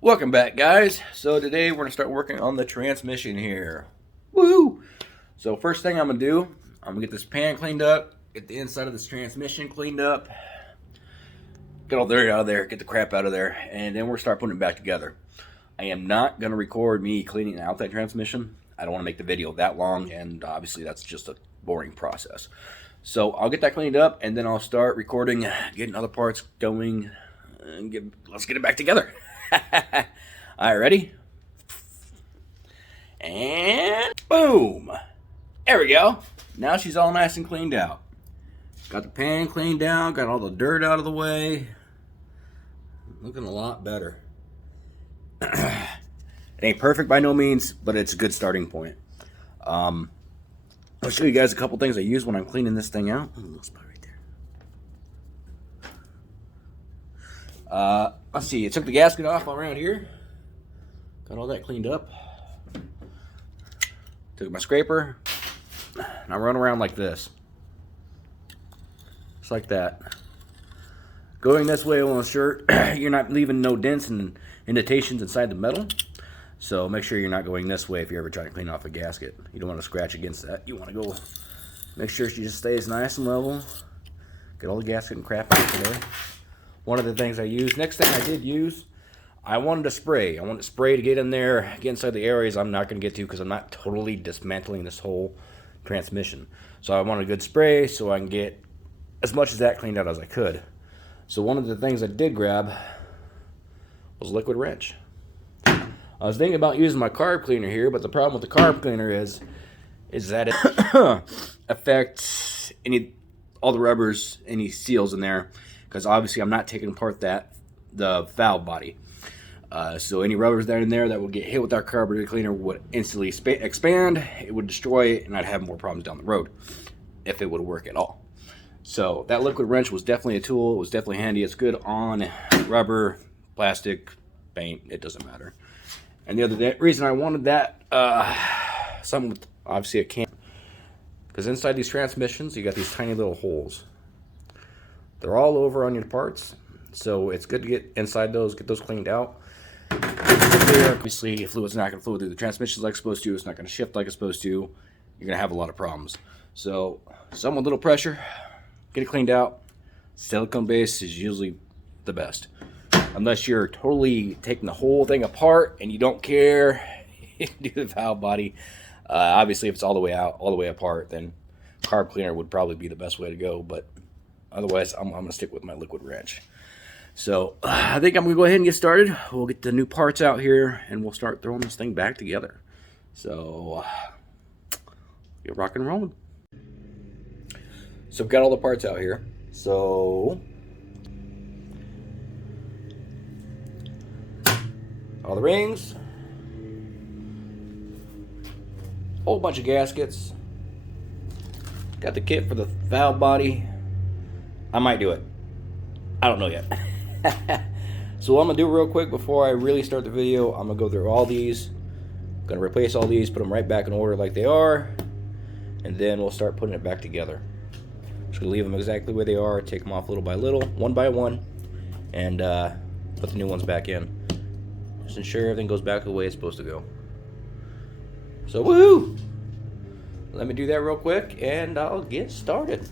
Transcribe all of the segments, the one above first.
Welcome back, guys. So today we're gonna start working on the transmission here. Woo! So first thing I'm gonna do, I'm gonna get this pan cleaned up, get the inside of this transmission cleaned up, get all the dirt out of there, get the crap out of there, and then we'll start putting it back together. I am not gonna record me cleaning out that transmission. I don't want to make the video that long, and obviously that's just a boring process. So I'll get that cleaned up, and then I'll start recording, getting other parts going, and let's get it back together. Alright, ready? And boom! There we go. Now she's all nice and cleaned out. Got the pan cleaned out, got all the dirt out of the way. Looking a lot better. It ain't perfect by no means, but it's a good starting point. I'll show you guys a couple things I use when I'm cleaning this thing out. Little spot right there. Let's see, I took the gasket off all around here. Got all that cleaned up. Took my scraper. And I run around like this. Just like that. Going this way will ensure you're not leaving no dents and indentations inside the metal. So make sure you're not going this way if you're ever trying to clean off a gasket. You don't want to scratch against that. You want to go, make sure she just stays nice and level. Get all the gasket and crap out of there. One of the things I used, next thing I did use, I wanted a spray. I wanted a spray to get in there, get inside the areas I'm not going to get to because I'm not totally dismantling this whole transmission. So I wanted a good spray so I can get as much of that cleaned out as I could. So one of the things I did grab was a liquid wrench. I was thinking about using my carb cleaner here, but the problem with the carb cleaner is that it affects all the rubbers, any seals in there, because obviously I'm not taking apart the valve body. So any rubbers that are in there that would get hit with our carburetor cleaner would instantly expand. It would destroy it, and I'd have more problems down the road if it would work at all. So that liquid wrench was definitely a tool. It was definitely handy. It's good on rubber, plastic, paint. It doesn't matter. And the other reason I wanted that, something with obviously a can, because inside these transmissions you got these tiny little holes. They're all over on your parts, so it's good to get inside those, get those cleaned out. Obviously, your fluid's not going to flow through the transmission like it's supposed to. It's not going to shift like it's supposed to. You're going to have a lot of problems. So, some with little pressure, get it cleaned out. Silicone base is usually the best. Unless you're totally taking the whole thing apart and you don't care, you can do the valve body. Obviously, if it's all the way out, all the way apart, then carb cleaner would probably be the best way to go. But otherwise, I'm going to stick with my liquid wrench. So I think I'm going to go ahead and get started. We'll get the new parts out here and we'll start throwing this thing back together. So get rock and rolling. So I've got all the parts out here. So all the rings, whole bunch of gaskets, got the kit for the valve body. I might do it. I don't know yet. So what I'm going to do real quick before I really start the video, I'm going to go through all these. I'm going to replace all these, put them right back in order like they are, and then we'll start putting it back together. Just going to leave them exactly where they are, take them off little by little, one by one, and put the new ones back in. Just ensure everything goes back the way it's supposed to go. So woohoo! Let me do that real quick and I'll get started.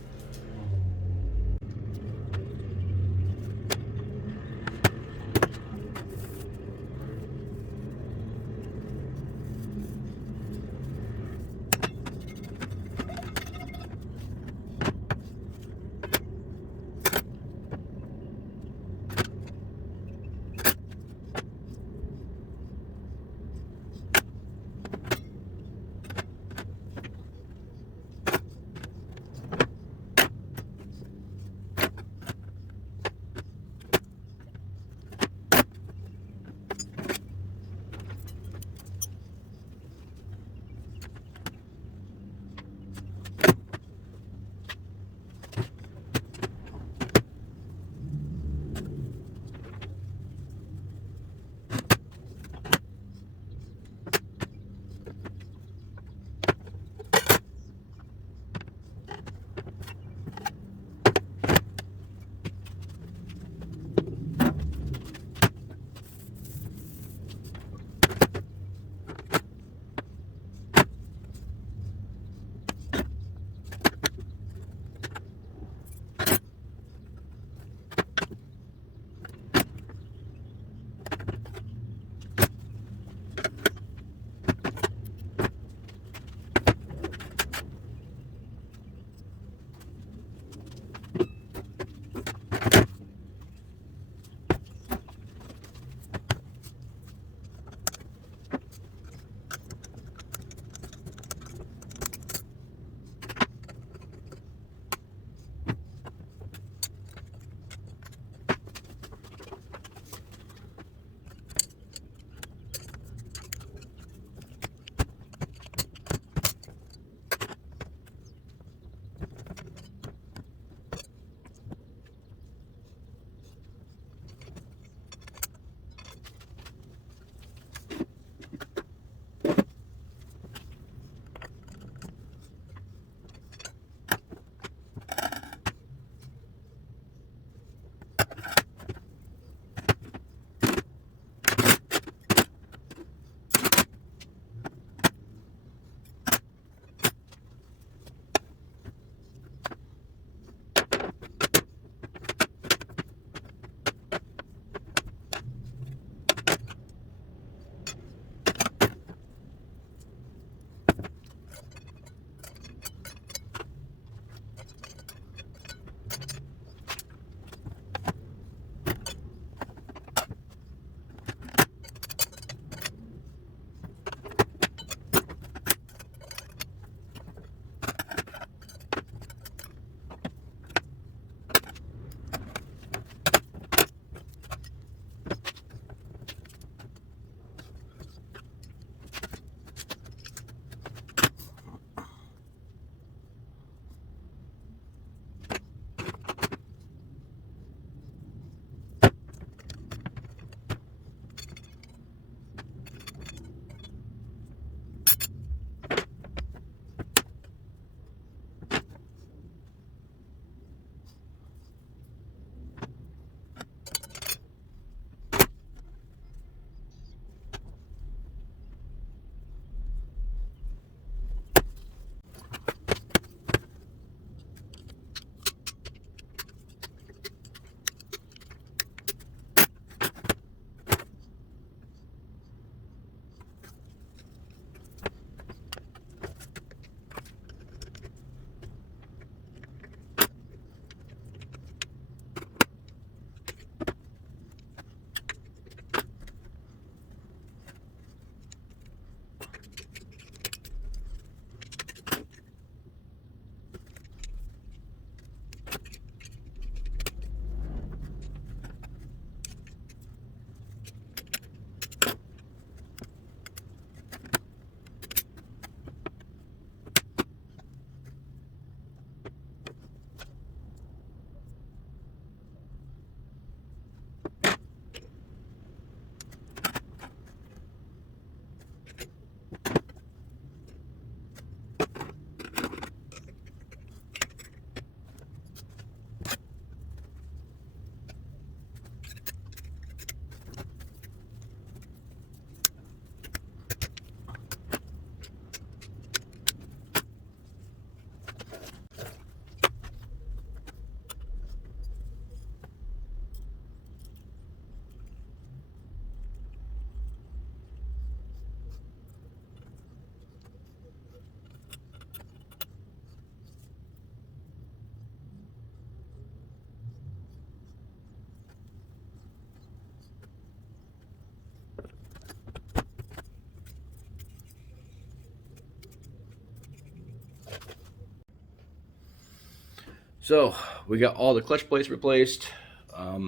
So we got all the clutch plates replaced. I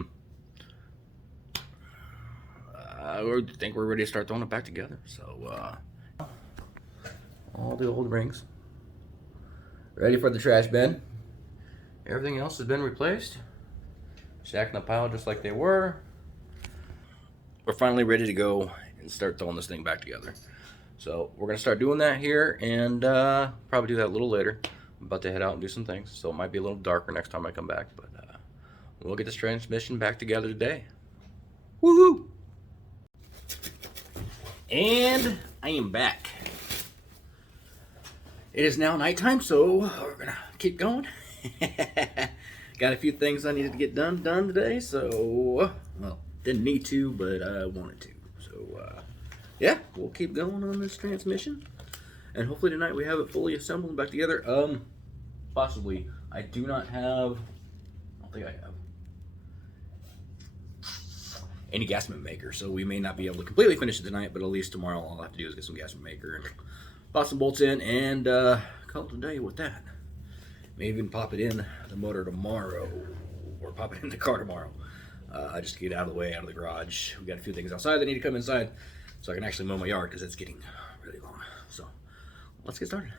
think we're ready to start throwing it back together. So all the old rings ready for the trash bin. Everything else has been replaced. Stacked in a pile just like they were. We're finally ready to go and start throwing this thing back together. So we're gonna start doing that here, and probably do that a little later. I'm about to head out and do some things, so it might be a little darker next time I come back, but we'll get this transmission back together today. Woohoo! And I am back. It is now nighttime, so we're gonna keep going. Got a few things I needed to get done today, so well, didn't need to, but I wanted to. So yeah, we'll keep going on this transmission, and hopefully tonight we have it fully assembled and back together. Possibly. I do not have. I don't think I have any gasket maker, so we may not be able to completely finish it tonight, but at least tomorrow all I'll have to do is get some gasket maker and pop some bolts in, and call it a day with that. May even pop it in the motor tomorrow, or pop it in the car tomorrow. Just to get out of the way, out of the garage. We got a few things outside that need to come inside, so I can actually mow my yard because it's getting really long. So let's get started.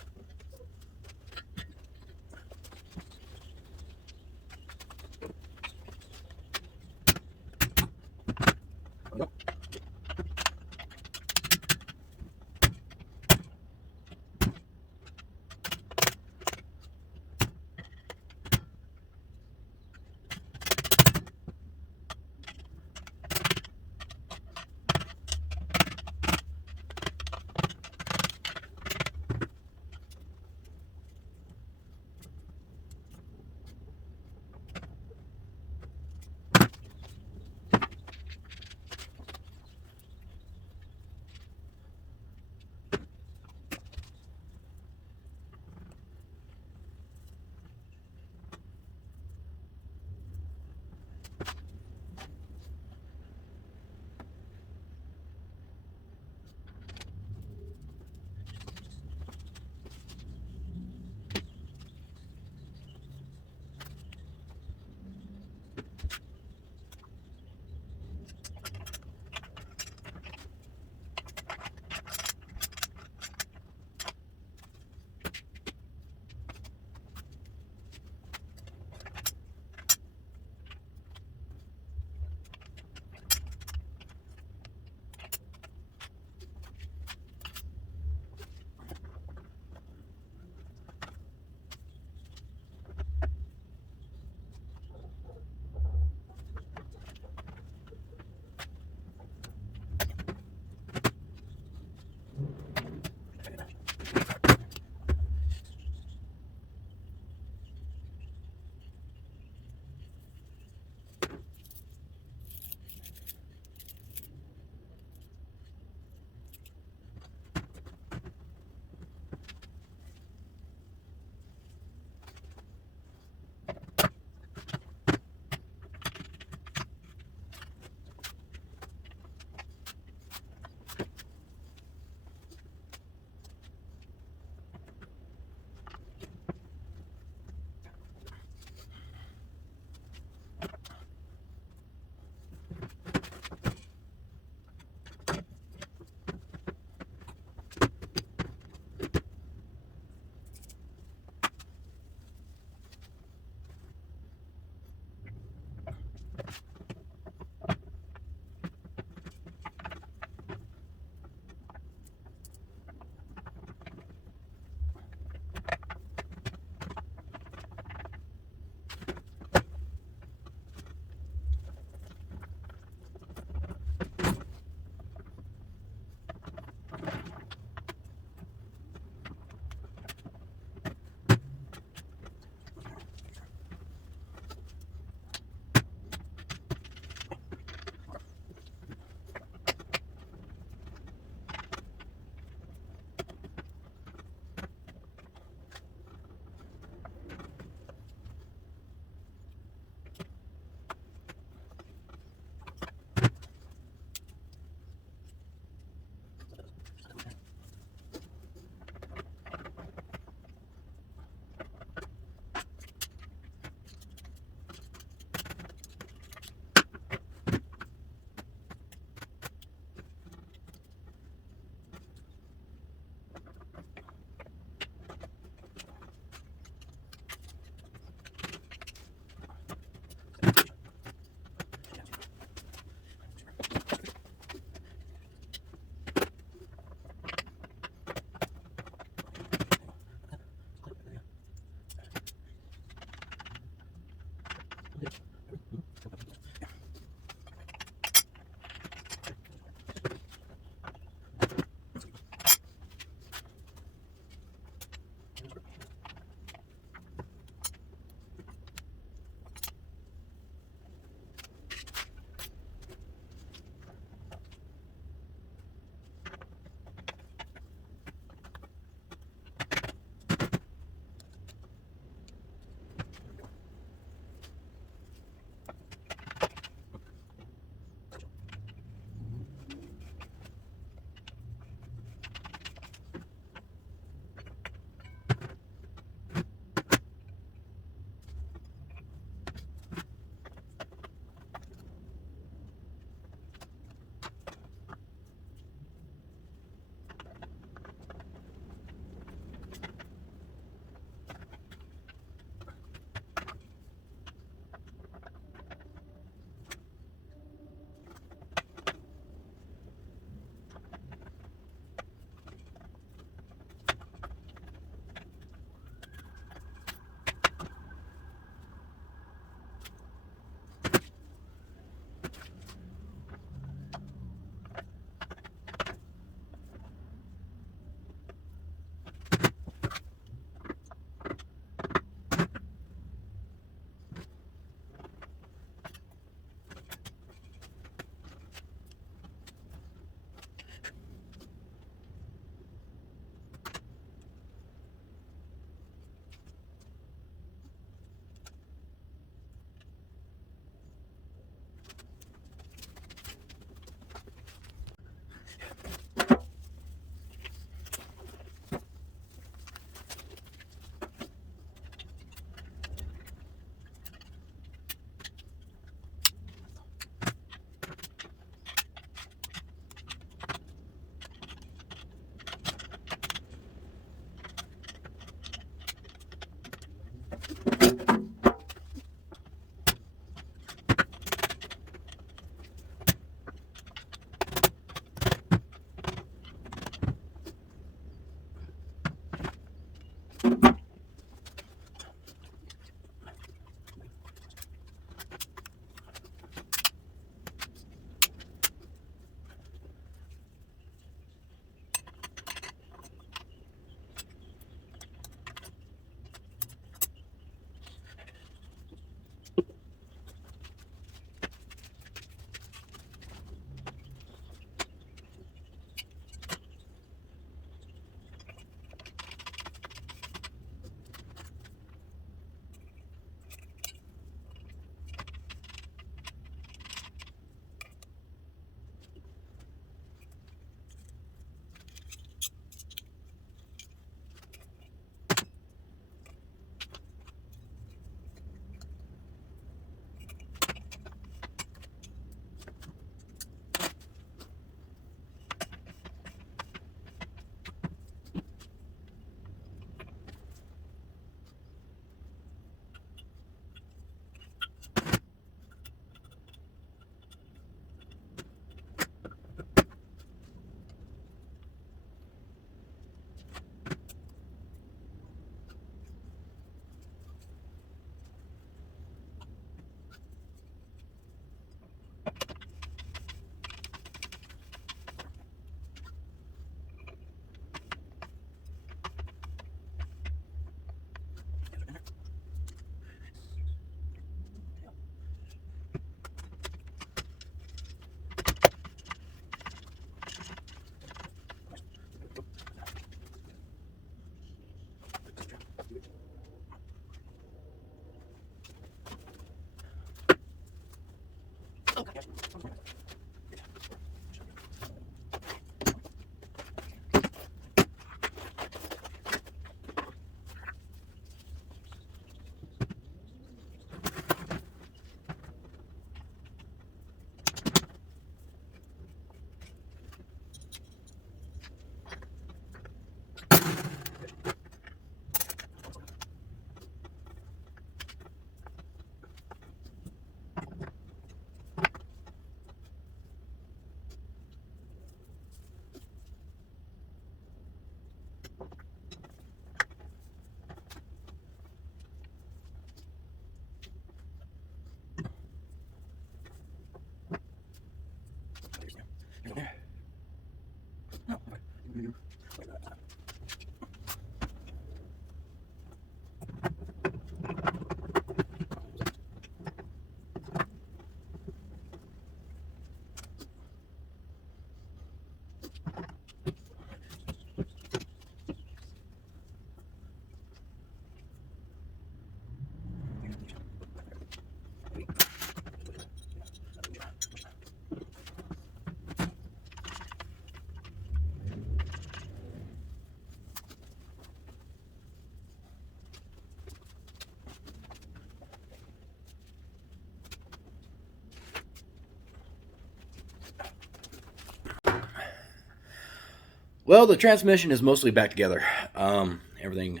Well, the transmission is mostly back together. Everything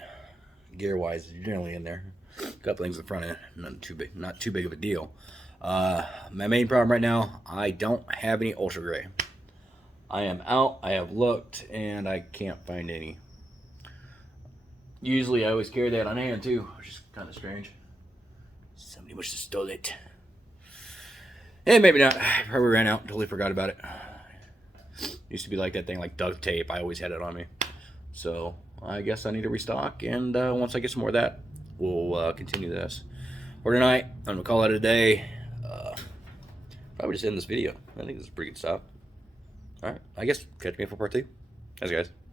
gear-wise is generally in there. A couple things in the front end, not too big of a deal. My main problem right now, I don't have any ultra gray. I am out. I have looked, and I can't find any. Usually, I always carry that on hand too, which is kind of strange. Somebody must have stole it. And maybe not. I probably ran out and totally forgot about it. Used to be like that thing, like duct tape. I always had it on me. So I guess I need to restock. And once I get some more of that, we'll continue this. For tonight, I'm going to call it a day. Probably just end this video. I think this is a pretty good stop. Alright, I guess catch me for part 2. Thanks, guys.